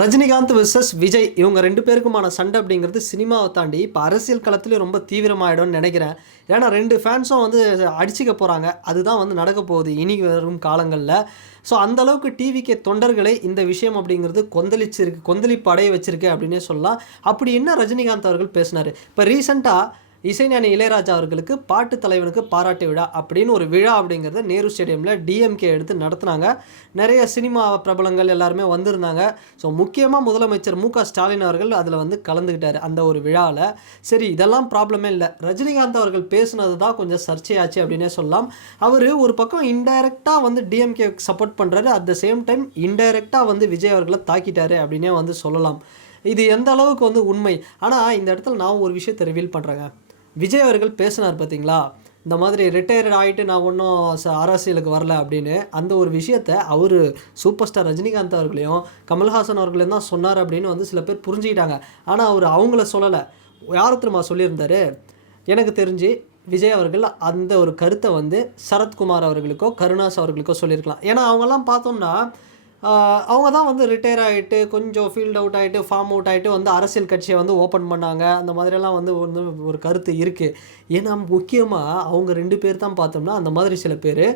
Rajinikanth versus Vijay இவங்க 2 பேருக்குமான சண்டை அப்படிங்கிறது சினிமாவை தாண்டி இப்போ அரசியல் களத்துலேயும் ரொம்ப தீவிரமாயிடும்னு நினைக்கிறேன். ஏன்னா 2 ஃபேன்ஸும் வந்து அடிச்சுக்க போகிறாங்க. அதுதான் வந்து நடக்க போகுது இனி வரும் காலங்களில். ஸோ அந்தளவுக்கு டிவிகே தொண்டர்களை இந்த விஷயம் அப்படிங்கிறது கொந்தளிப்பு அடைய வச்சிருக்கு அப்படின்னே சொல்லலாம். அப்படி என்ன ரஜினிகாந்த் அவர்கள் பேசினார்? இப்போ ரீசெண்டாக இசைஞானி இளையராஜா அவர்களுக்கு பாட்டு தலைவனுக்கு பாராட்டு விழா அப்படின்னு ஒரு விழா அப்படிங்கிறத நேரு ஸ்டேடியமில் டிஎம்கே எடுத்து நடத்துனாங்க. நிறைய சினிமா பிரபலங்கள் எல்லாருமே வந்திருந்தாங்க. ஸோ முக்கியமாக முதலமைச்சர் மு.க.ஸ்டாலின் அவர்கள் அதில் வந்து கலந்துக்கிட்டார் அந்த ஒரு விழாவில். சரி, இதெல்லாம் ப்ராப்ளமே இல்லை. ரஜினிகாந்த் அவர்கள் பேசுனது தான் கொஞ்சம் சர்ச்சையாச்சு அப்படின்னே சொல்லலாம். அவர் ஒரு பக்கம் இன்டைரக்டாக வந்து டிஎம்கே சப்போர்ட் பண்ணுறாரு, அட் த சேம் டைம் இன்டைரக்டாக வந்து விஜய் அவர்களை தாக்கிட்டாரு அப்படின்னே வந்து சொல்லலாம். இது எந்த அளவுக்கு வந்து உண்மை? ஆனால் இந்த இடத்துல நான் ஒரு விஷயத்தை ரிவீல் பண்ணுறேங்க. விஜய் அவர்கள் பேசினார் பார்த்தீங்களா, இந்த மாதிரி ரிட்டையர்ட் ஆகிட்டு நான் ஒன்றும் அரசியலுக்கு வரல அப்படின்னு. அந்த ஒரு விஷயத்த அவர் சூப்பர் ஸ்டார் ரஜினிகாந்த் அவர்களையும் கமல்ஹாசன் அவர்களையும் தான் சொன்னார் அப்படின்னு வந்து சில பேர் புரிஞ்சுக்கிட்டாங்க. ஆனால் அவர் அவங்கள சொல்லலை. யார் திரும்ப சொல்லியிருந்தார்? எனக்கு தெரிஞ்சு விஜய் அவர்கள் அந்த ஒரு கருத்தை வந்து சரத்குமார் அவர்களுக்கோ கருணாஸ் அவர்களுக்கோ சொல்லியிருக்கலாம். ஏன்னா அவங்கெல்லாம் பார்த்தோம்னா அவங்க தான் வந்து ரிட்டையர் ஆகிட்டு கொஞ்சம் ஃபீல்ட் அவுட் ஆகிட்டு ஃபார்ம் அவுட் ஆகிட்டு வந்து அரசியல் கட்சியை வந்து ஓப்பன் பண்ணாங்க. அந்த மாதிரியெல்லாம் வந்து ஒரு கருத்து இருக்குது. ஏன்னா முக்கியமாக அவங்க 2 பேர் தான் பார்த்தோம்னா அந்த மாதிரி சில பேர்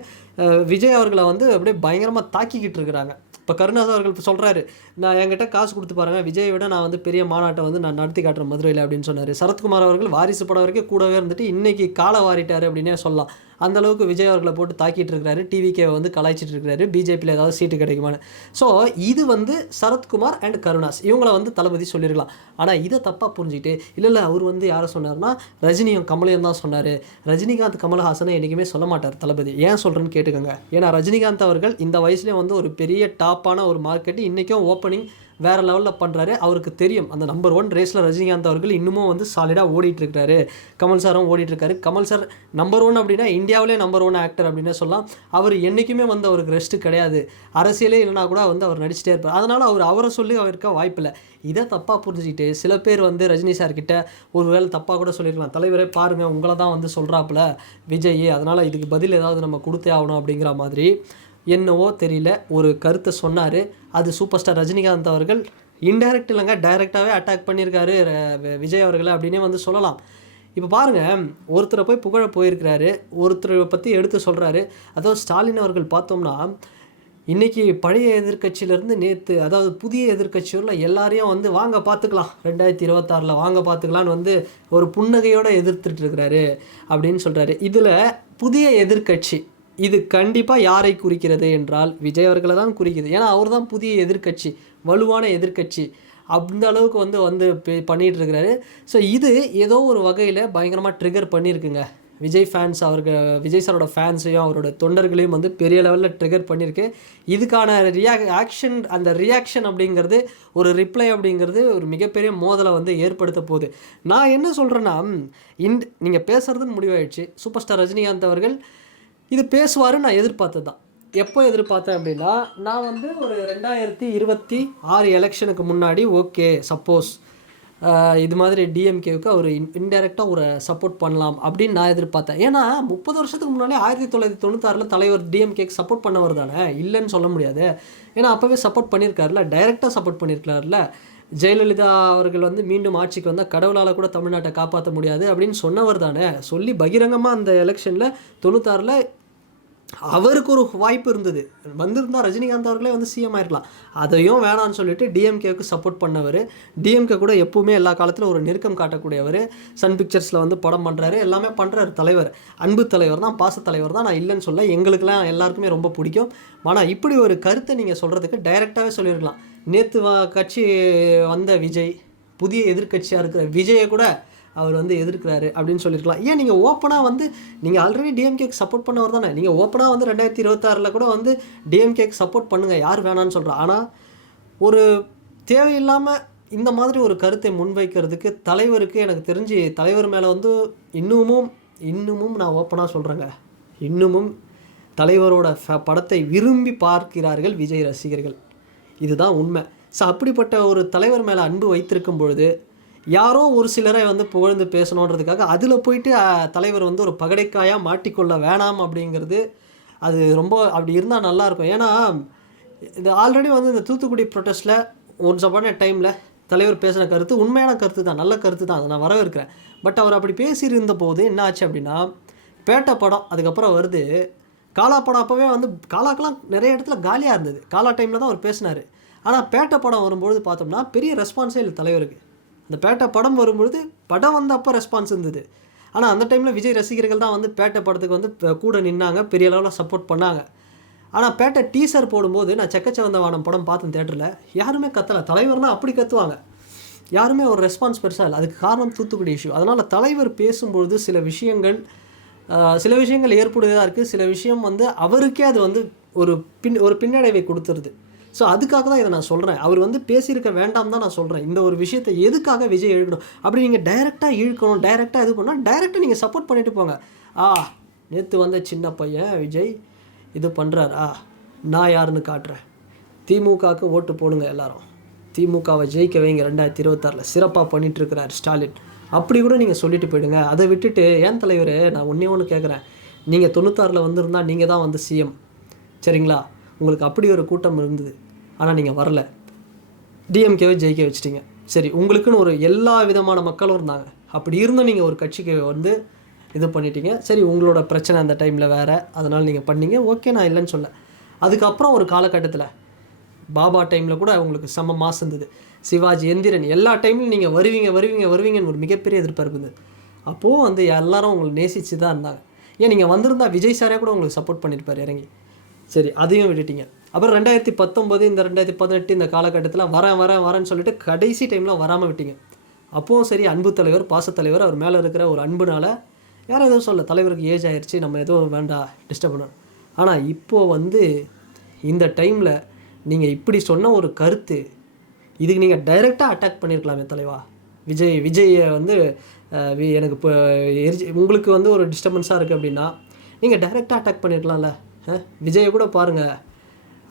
விஜய் அவர்களை வந்து அப்படியே பயங்கரமாக தாக்கிக்கிட்டு இருக்கிறாங்க. இப்போ கருணாஸ் அவர்கள் சொல்கிறாரு, நான் என்கிட்ட காசு கொடுத்து பாருங்கள், விஜயை விட நான் வந்து பெரிய மாநாட்டை வந்து நான் நடத்தி காட்டுறேன் மதுரையில் அப்படின்னு சொன்னார். சரத்குமார் அவர்கள் வாரிசு படம் வரைக்கும் கூடவே இருந்துட்டு இன்றைக்கி காலை வாரிட்டார் அப்படின்னே சொல்லலாம். அந்தளவுக்கு விஜய் அவர்களை போட்டு தாக்கிட்டு இருக்கிறாரு. டிவிகேவை வந்து கலாய்ச்சிட்டு இருக்கிறாரு, பிஜேபியில் ஏதாவது சீட்டு கிடைக்குமான்னு. ஸோ இது வந்து சரத்குமார் அண்ட் கருணாஸ் இவங்களை வந்து தளபதி சொல்லியிருக்கலாம். ஆனால் இதை தப்பாக புரிஞ்சுக்கிட்டு இல்லை அவர் வந்து யாரை சொன்னார்னா ரஜினியும் கமலையும் தான் சொன்னார். ரஜினிகாந்த் கமல்ஹாசனை என்றைக்குமே சொல்ல மாட்டார் தளபதி. ஏன் சொல்கிறேன்னு கேட்டுக்கோங்க. ஏன்னா ரஜினிகாந்த் அவர்கள் இந்த வயசுலேயும் வந்து ஒரு பெரிய டாப்பான ஒரு மார்க்கெட்டு இன்றைக்கும் ஓப்பனிங் வேறு லெவலில் பண்ணுறாரு. அவருக்கு தெரியும் அந்த நம்பர் 1 ரேஸில் ரஜினிகாந்த் அவர்கள் இன்னமும் வந்து சாலிடாக ஓடிட்டுருக்காரு. கமல் சாரும் ஓடிட்டுருக்காரு. கமல் சார் நம்பர் 1 அப்படின்னா இந்தியாவிலே நம்பர் 1 ஆக்டர் அப்படின்னே சொல்லலாம். அவர் என்றைக்குமே வந்து அவருக்கு ரெஸ்ட்டு கிடையாது. அரசியலே இல்லைனா கூட வந்து அவர் நடிச்சிட்டே இருப்பார். அதனால் அவரை சொல்லி அவருக்கு வாய்ப்பில்லை. இதை தப்பாக புரிஞ்சுக்கிட்டு சில பேர் வந்து ரஜினி சார்கிட்ட ஒரு வேளை தப்பாக கூட சொல்லியிருக்கலாம், தலைவரே பாருங்கள் உங்களை தான் வந்து சொல்கிறாப்புல விஜய், அதனால் இதுக்கு பதில் ஏதாவது நம்ம கொடுத்தே ஆகணும் அப்படிங்கிற மாதிரி என்னவோ தெரியல ஒரு கருத்தை சொன்னார். அது சூப்பர் ஸ்டார் ரஜினிகாந்த் அவர்கள் இன்டைரக்ட் இல்லைங்க டைரெக்டாகவே அட்டாக் பண்ணியிருக்காரு விஜய் அவர்களை அப்படின்னே வந்து சொல்லலாம். இப்போ பாருங்கள், ஒருத்தரை போய் புகழ போயிருக்கிறாரு, ஒருத்தரை பற்றி எடுத்து சொல்கிறாரு. அதாவது ஸ்டாலின் அவர்கள் பார்த்தோம்னா இன்றைக்கி பழைய எதிர்க்கட்சியிலேருந்து நேற்று அதாவது புதிய எதிர்க்கட்சியில் எல்லாரையும் வந்து வாங்க பார்த்துக்கலாம் 2026 வாங்க பார்த்துக்கலான்னு வந்து ஒரு புன்னகையோடு எதிர்த்துட்டு இருக்கிறாரு அப்படின்னு சொல்கிறாரு. இதில் புதிய எதிர்க்கட்சி இது கண்டிப்பாக யாரை குறிக்கிறது என்றால் விஜய் அவர்களை தான் குறிக்குது. ஏன்னா அவர் தான் புதிய எதிர்க்கட்சி, வலுவான எதிர்க்கட்சி. அந்த அளவுக்கு வந்து பண்ணிகிட்டு இருக்கிறாரு. ஸோ இது ஏதோ ஒரு வகையில் பயங்கரமாக ட்ரிகர் பண்ணியிருக்குங்க விஜய் ஃபேன்ஸ். விஜய் சாரோட ஃபேன்ஸையும் அவரோட தொண்டர்களையும் வந்து பெரிய லெவலில் ட்ரிகர் பண்ணியிருக்கு. இதுக்கான அந்த ரியாக்ஷன் அப்படிங்கிறது ஒரு ரிப்ளை அப்படிங்கிறது ஒரு மிகப்பெரிய மோதலை வந்து ஏற்படுத்த போகுது. நான் என்ன சொல்கிறேன்னா, நீங்கள் பேசுகிறதுன்னு முடிவாயிடுச்சு. சூப்பர் ஸ்டார் ரஜினிகாந்த் அவர்கள் இது பேசுவாருன்னு நான் எதிர்பார்த்தது தான். எப்போ எதிர்பார்த்தேன் அப்படின்னா, நான் வந்து ஒரு 2026 எலெக்ஷனுக்கு முன்னாடி ஓகே சப்போஸ் இது மாதிரி டிஎம்கேவுக்கு அவர் இன்டெரக்டாக ஒரு சப்போர்ட் பண்ணலாம் அப்படின்னு நான் எதிர்பார்த்தேன். ஏன்னா 30 வருஷத்துக்கு முன்னாடி 1996 தலைவர் டிஎம்கேக்கு சப்போர்ட் பண்ணவர் தானே, இல்லைன்னு சொல்ல முடியாது. ஏன்னா அப்போவே சப்போர்ட் பண்ணியிருக்காருல, டைரெக்டாக சப்போர்ட் பண்ணியிருக்காருல. ஜெயலலிதா அவர்கள் வந்து மீண்டும் ஆட்சிக்கு வந்தால் கடவுளால் கூட தமிழ்நாட்டை காப்பாற்ற முடியாது அப்படின்னு சொன்னவர் தானே. சொல்லி பகிரங்கமாக அந்த எலெக்ஷனில் 96 அவருக்கு ஒரு வாய்ப்பு இருந்தது, வந்திருந்தால் ரஜினிகாந்த் அவர்களே வந்து சிஎம் ஆயிருக்கலாம். அதையும் வேணான்னு சொல்லிட்டு டிஎம்கேவுக்கு சப்போர்ட் பண்ணவர். டிஎம்கே கூட எப்பவுமே எல்லா காலத்திலும் ஒரு நெருக்கம் காட்டக்கூடியவர். சன் பிக்சர்ஸில் வந்து படம் பண்ணுறாரு, எல்லாமே பண்ணுறாரு. தலைவர் அன்பு தலைவர் தான், பாச தலைவர் தான். நான் இல்லைன்னு சொல்ல, எங்களுக்கெல்லாம் எல்லாருக்குமே ரொம்ப பிடிக்கும். ஆனால் இப்படி ஒரு கருத்தை நீங்கள் சொல்கிறதுக்கு டைரெக்டாகவே சொல்லியிருக்கலாம். நேற்று கட்சி வந்த விஜய், புதிய எதிர்கட்சியாக இருக்கிற விஜயை கூட அவர் வந்து எதிர்க்கிறாரு அப்படின்னு சொல்லியிருக்கலாம். ஏன் நீங்கள் ஓப்பனாக வந்து நீங்கள் ஆல்ரெடி டிஎம்கேக்கு சப்போர்ட் பண்ணவர் தானே, நீங்கள் ஓப்பனாக வந்து 2026 கூட வந்து டிஎம்கேக்கு சப்போர்ட் பண்ணுங்கள், யார் வேணான்னு சொல்கிறேன். ஆனால் ஒரு தேவையில்லாமல் இந்த மாதிரி ஒரு கருத்தை முன்வைக்கிறதுக்கு தலைவருக்கு எனக்கு தெரிஞ்சு தலைவர் மேலே வந்து இன்னமும் நான் ஓப்பனாக சொல்கிறேங்க, இன்னமும் தலைவரோட படத்தை விரும்பி பார்க்கிறார்கள் விஜய் ரசிகர்கள். இதுதான் உண்மை. ஸோ அப்படிப்பட்ட ஒரு தலைவர் மேலே அன்பு வைத்திருக்கும் பொழுது யாரோ ஒரு சிலரை வந்து புகழ்ந்து பேசணுன்றதுக்காக அதில் போயிட்டு தலைவர் வந்து ஒரு பகடைக்காயாக மாட்டிக்கொள்ள வேணாம் அப்படிங்கிறது அது ரொம்ப அப்படி இருந்தால் நல்லாயிருக்கும். ஏன்னா இது ஆல்ரெடி வந்து இந்த தூத்துக்குடி ப்ரொட்டஸ்ட்டில் ஒன்ஸ் அப்பான டைமில் தலைவர் பேசின கருத்து உண்மையான கருத்து தான், நல்ல கருத்து தான், அதை நான் வரவேற்கிறேன். பட் அவர் அப்படி பேசியிருந்த போது என்ன ஆச்சு அப்படின்னா, பேட்ட படம் அதுக்கப்புறம் வருது. காலா படம் அப்போவே வந்து காலாக்கெல்லாம் நிறைய இடத்துல காலியாக இருந்தது. காலா டைமில் தான் அவர் பேசினார். ஆனால் பேட்ட படம் வரும்பொழுது பார்த்தோம்னா பெரிய ரெஸ்பான்ஸே இல்லை தலைவருக்கு. அந்த பேட்ட படம் வரும்பொழுது படம் வந்த அப்போ ரெஸ்பான்ஸ் இருந்தது. ஆனால் அந்த டைமில் விஜய் ரசிகர்கள் தான் வந்து பேட்ட படத்துக்கு வந்து கூட நின்னாங்க, பெரிய அளவில் சப்போர்ட் பண்ணாங்க. ஆனால் பேட்ட டீசர் போடும்போது நான் செக்கச்சவந்த வானம் படம் பார்த்தேன் தேட்டரில், யாருமே கத்தலை. தலைவர்னால் அப்படி கத்துவாங்க, யாருமே ஒரு ரெஸ்பான்ஸ் பெருசாக இல்லை. அதுக்கு காரணம் தூத்துக்குடி இஷ்யூ. அதனால் தலைவர் பேசும்பொழுது சில விஷயங்கள் ஏற்புடையதாக இருக்குது, சில விஷயம் வந்து அவருக்கே அது வந்து ஒரு பின்னடைவை கொடுத்துருது. ஸோ அதுக்காக தான் இதை நான் சொல்கிறேன். அவர் வந்து பேசியிருக்க வேண்டாம் தான் நான் சொல்கிறேன். இந்த ஒரு விஷயத்தை எதுக்காக விஜய் இழுக்கணும்? அப்படி நீங்கள் டைரெக்டாக இழுக்கணும், டைரெக்டாக இது பண்ணால் டைரெக்டாக நீங்கள் சப்போர்ட் பண்ணிட்டு போங்க. நேற்று வந்த சின்ன பையன் விஜய் இது பண்ணுறாரா, நான் யாருன்னு காட்டுறேன், திமுகவுக்கு ஓட்டு போடுங்க எல்லாரும், திமுகவை ஜெயிக்க வைங்க 2026 சிறப்பாக பண்ணிகிட்ருக்கிறார் ஸ்டாலின், அப்படி கூட நீங்கள் சொல்லிட்டு போயிடுங்க. அதை விட்டுட்டு ஏன் தலைவர், நான் ஒன்று கேட்குறேன், நீங்கள் 96 வந்திருந்தால் நீங்கள் தான் வந்து சிஎம், சரிங்களா? உங்களுக்கு அப்படி ஒரு கூட்டம் இருந்தது, ஆனால் நீங்கள் வரல, டிஎம்கேவை ஜெயிக்க வச்சிட்டிங்க. சரி, உங்களுக்குன்னு ஒரு எல்லா விதமான மக்களும் இருந்தாங்க, அப்படி இருந்தும் நீங்கள் ஒரு கட்சிக்கு வந்து இது பண்ணிட்டீங்க. சரி, உங்களோட பிரச்சனை அந்த டைமில் வேறு, அதனால் நீங்கள் பண்ணீங்க, ஓகே, நான் இல்லைன்னு சொல்ல. அதுக்கப்புறம் ஒரு காலகட்டத்தில் பாபா டைமில் கூட உங்களுக்கு செம்ம மாசம் இருந்தது. சிவாஜி, எந்திரன், எல்லா டைம்லையும் நீங்கள் வருவீங்கன்னு ஒரு மிகப்பெரிய எதிர்பார்ப்பு இருந்தது. அப்போது வந்து எல்லாரும் உங்களுக்கு நேசித்து தான் இருந்தாங்க. ஏன் நீங்கள் வந்திருந்தால் விஜய் சாரே கூட உங்களுக்கு சப்போர்ட் பண்ணியிருப்பார் இறங்கி. சரி, அதையும் விட்டுட்டீங்க. அப்புறம் 2019 இந்த 2018 இந்த காலகட்டத்தில் வரேன்னு சொல்லிட்டு கடைசி டைமில் வராமல் விட்டீங்க. அப்போவும் சரி, அன்பு தலைவர், பாசத்தலைவர், அவர் மேலே இருக்கிற ஒரு அன்புனால யாரும் எதுவும் சொல்ல, தலைவருக்கு ஏஜ் ஆயிடுச்சு, நம்ம எதுவும் வேண்டாம் டிஸ்டர்ப் பண்ணணும். ஆனால் இப்போது வந்து இந்த டைமில் நீங்கள் இப்படி சொன்ன ஒரு கருத்து, இதுக்கு நீங்கள் டைரெக்டாக அட்டாக் பண்ணியிருக்கலாமே தலைவா. விஜயை வந்து எனக்கு இப்போ உங்களுக்கு வந்து ஒரு டிஸ்டர்பன்ஸாக இருக்குது அப்படின்னா நீங்கள் டைரெக்டாக அட்டாக் பண்ணியிருக்கலாம்ல. விஜயை கூட பாருங்கள்,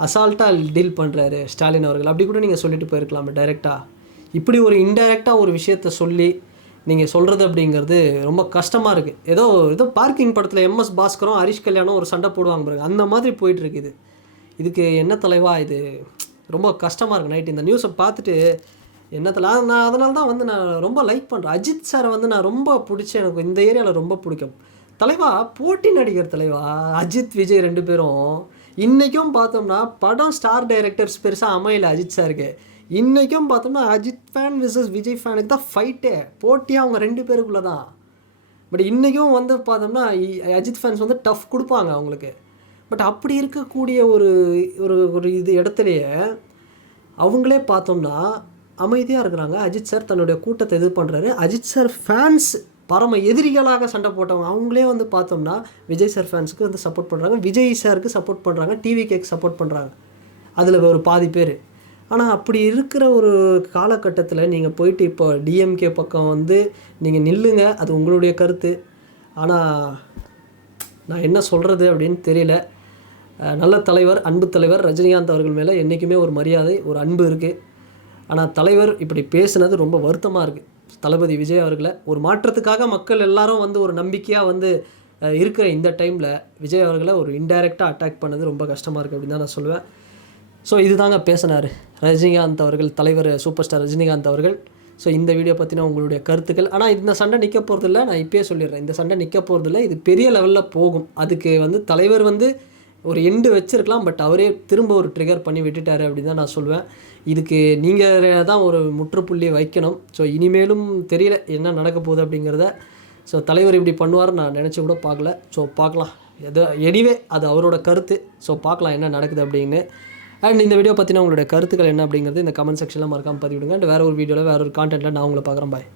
அசால்ட்டாக டீல் பண்ணுறாரு ஸ்டாலின் அவர்கள், அப்படி கூட நீங்கள் சொல்லிட்டு போயிருக்கலாமே டைரெக்டாக. இப்படி ஒரு இன்டைரக்டாக ஒரு விஷயத்த சொல்லி நீங்கள் சொல்கிறது அப்படிங்கிறது ரொம்ப கஷ்டமாக இருக்குது. ஏதோ பார்க்கிங் படத்தில் எம்எஸ் பாஸ்கரும் ஹரிஷ் கல்யாணம் ஒரு சண்டை போடுவாங்க பாருங்க, அந்த மாதிரி போயிட்டுருக்கு. இதுக்கு என்ன தலைவா, இது ரொம்ப கஷ்டமாக இருக்குது. நைட்டு இந்த நியூஸை பார்த்துட்டு நான் அதனால தான் வந்து நான் ரொம்ப லைக் பண்ணுறேன். அஜித் சாரை வந்து நான் ரொம்ப பிடிச்சி, எனக்கு இந்த ஏரியாவில் ரொம்ப பிடிக்கும். தலைவா, போட்டி நடிகர் தலைவா, அஜித் விஜய் 2 பேரும் இன்றைக்கும் பார்த்தோம்னா படம் ஸ்டார் டைரக்டர்ஸ் பெருசாக அமையல அஜித் சாருக்கு. இன்றைக்கும் பார்த்தோம்னா அஜித் ஃபேன் விசஸ் விஜய் ஃபேனுக்கு தான் ஃபைட்டே, போட்டியாக அவங்க 2 பேருக்குள்ளே தான். பட் இன்றைக்கும் வந்து பார்த்தோம்னா அஜித் ஃபேன்ஸ் வந்து டஃப் கொடுப்பாங்க அவங்களுக்கு. பட் அப்படி இருக்கக்கூடிய ஒரு இடத்துலையே அவங்களே பார்த்தோம்னா அமைதியாக இருக்கிறாங்க. அஜித் சார் தன்னுடைய கூட்டத்தை இது பண்ணுறாரு. அஜித் சார் ஃபேன்ஸ் பரம எதிரிகளாக சண்டை போட்டவங்க அவங்களே வந்து பார்த்தோம்னா விஜய் சார் ஃபேன்ஸுக்கு வந்து சப்போர்ட் பண்ணுறாங்க, விஜய் சாருக்கு சப்போர்ட் பண்ணுறாங்க, டிவிகேக்கு சப்போர்ட் பண்ணுறாங்க, அதில் ஒரு பாதி பேர். ஆனால் அப்படி இருக்கிற ஒரு காலகட்டத்தில் நீங்கள் போயிட்டு இப்போ டிஎம்கே பக்கம் வந்து நீங்கள் நில்லுங்க, அது உங்களுடைய கருத்து. ஆனால் நான் என்ன சொல்கிறது அப்படின்னு தெரியல. நல்ல தலைவர், அன்பு தலைவர் ரஜினிகாந்த் அவர்கள் மேலே என்றைக்குமே ஒரு மரியாதை, ஒரு அன்பு இருக்குது. ஆனால் தலைவர் இப்படி பேசுனது ரொம்ப வருத்தமாக இருக்குது. தளபதி விஜய் அவர்களை ஒரு மாற்றத்துக்காக மக்கள் எல்லாரும் வந்து ஒரு நம்பிக்கையாக வந்து இருக்கிற இந்த டைமில் விஜய் அவர்களை ஒரு இன்டைரக்டாக அட்டாக் பண்ணது ரொம்ப கஷ்டமாக இருக்குது அப்படின்னு தான் நான் சொல்லுவேன். ஸோ இதுதாங்க பேசினார் ரஜினிகாந்த் அவர்கள், தலைவர் சூப்பர் ஸ்டார் ரஜினிகாந்த் அவர்கள். ஸோ இந்த வீடியோ பற்றின உங்களுடைய கருத்துக்கள். ஆனால் இந்த சண்டை நிற்க போகிறதில்ல, நான் இப்போயே சொல்லிடுறேன், இந்த சண்டை நிற்க போகிறதில்ல, இது பெரிய லெவலில் போகும். அதுக்கு வந்து தலைவர் வந்து ஒரு எண்டு வச்சுருக்கலாம், பட் அவரே திரும்ப ஒரு ட்ரிகர் பண்ணி விட்டுட்டார் அப்படின்னு தான் நான் சொல்லுவேன். இதுக்கு நீங்கள் தான் ஒரு முற்றுப்புள்ளி வைக்கணும். ஸோ இனிமேலும் தெரியல என்ன நடக்க போகுது அப்படிங்கிறத. ஸோ தலைவர் இப்படி பண்ணுவார் நான் நினச்சி கூட பார்க்கல. ஸோ பார்க்கலாம், எனிவே அது அவரோட கருத்து. ஸோ பார்க்கலாம் என்ன நடக்குது அப்படின்னு. அண்ட் இந்த வீடியோ பற்றின உங்களோட கருத்துக்கள் என்ன அப்படிங்கிறது இந்த கமெண்ட் செக்ஷனில் மறக்காமல் பதிவிடுங்க. அண்ட் வேறு ஒரு வீடியோவில் வேறு ஒரு கான்டென்ட்டில் நான் உங்களை பார்க்குறேன். பாய்.